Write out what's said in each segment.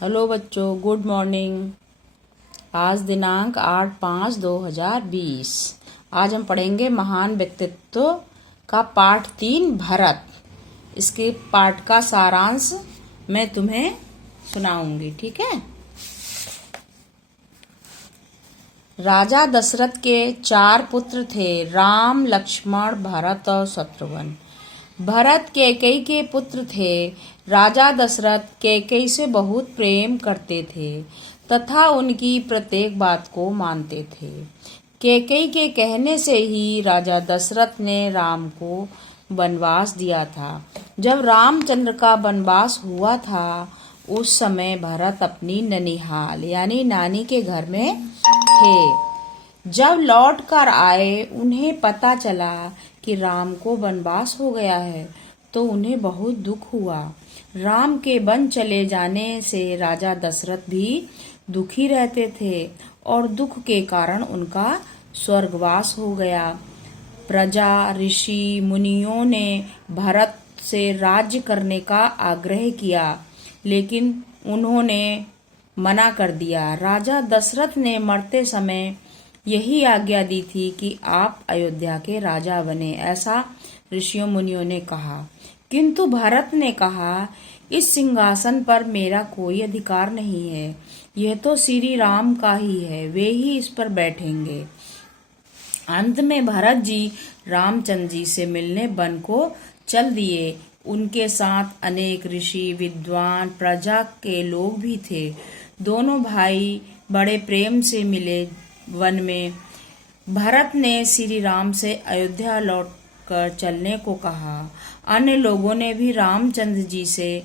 Hello बच्चों, good morning. आज दिनांक 8/5/2020। आज हम पढ़ेंगे महान व्यक्तित्व का पाठ 3 भरत। इसके पाठ का सारांश मैं तुम्हें सुनाऊंगी, ठीक है। राजा दशरथ के 4 पुत्र थे, राम, लक्ष्मण, भरत और शत्रुघ्न। भरत कैकेयी के पुत्र थे। राजा दशरथ कैकेयी से बहुत प्रेम करते थे तथा उनकी प्रत्येक बात को मानते थे। कैकेयी के कहने से ही राजा दशरथ ने राम को वनवास दिया था। जब रामचंद्र का वनवास हुआ था उस समय भरत अपनी ननिहाल यानी नानी के घर में थे। जब लौट कर आए उन्हें पता चला कि राम को वनवास हो गया है तो उन्हें बहुत दुख हुआ। राम के वन चले जाने से राजा दशरथ भी दुखी रहते थे और दुख के कारण उनका स्वर्गवास हो गया। प्रजा, ऋषि, मुनियों ने भरत से राज्य करने का आग्रह किया लेकिन उन्होंने मना कर दिया। राजा दशरथ ने मरते समय यही आज्ञा दी थी कि आप अयोध्या के राजा बने, ऐसा ऋषियों मुनियों ने कहा। किंतु भरत ने कहा, इस सिंहासन पर मेरा कोई अधिकार नहीं है, यह तो श्री राम का ही है, वे ही इस पर बैठेंगे। अंत में भरत जी रामचंद्र जी से मिलने वन को चल दिए। उनके साथ अनेक ऋषि, विद्वान, प्रजा के लोग भी थे। दोनों भाई बड़े प्रेम से मिले। वन में भरत ने श्री राम से अयोध्या लौटकर चलने को कहा। अन्य लोगों ने भी रामचंद्र जी से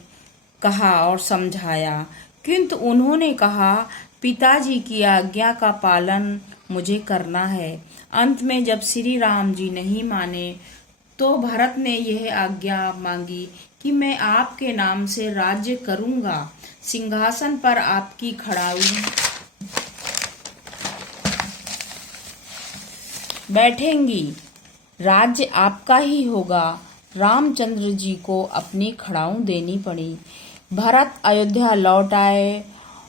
कहा और समझाया, किंतु उन्होंने कहा, पिताजी की आज्ञा का पालन मुझे करना है। अंत में जब श्री राम जी नहीं माने तो भरत ने यह आज्ञा मांगी कि मैं आपके नाम से राज्य करूंगा, सिंहासन पर आपकी खड़ाऊ बैठेंगी, राज्य आपका ही होगा। रामचंद्र जी को अपनी खड़ाऊ देनी पड़ी। भरत अयोध्या लौट आए।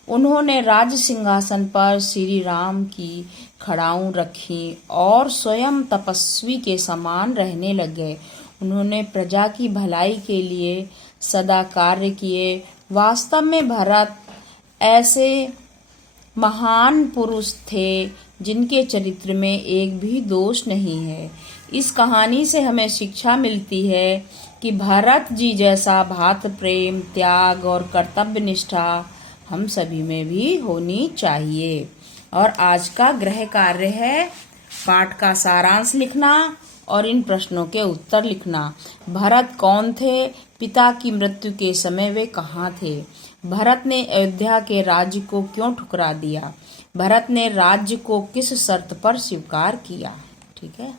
उन्होंने राज सिंहासन पर श्री राम की खड़ाऊ रखी और स्वयं तपस्वी के समान रहने लगे। उन्होंने प्रजा की भलाई के लिए सदा कार्य किए। वास्तव में भरत ऐसे महान पुरुष थे जिनके चरित्र में एक भी दोष नहीं है। इस कहानी से हमें शिक्षा मिलती है कि भरत जी जैसा भ्रातृ प्रेम, त्याग और कर्तव्य निष्ठा हम सभी में भी होनी चाहिए। और आज का गृह कार्य है पाठ का सारांश लिखना और इन प्रश्नों के उत्तर लिखना। भरत कौन थे? पिता की मृत्यु के समय वे कहाँ थे? भरत ने अयोध्या के राज्य को क्यों ठुकरा दिया? भरत ने राज्य को किस शर्त पर स्वीकार किया? ठीक है।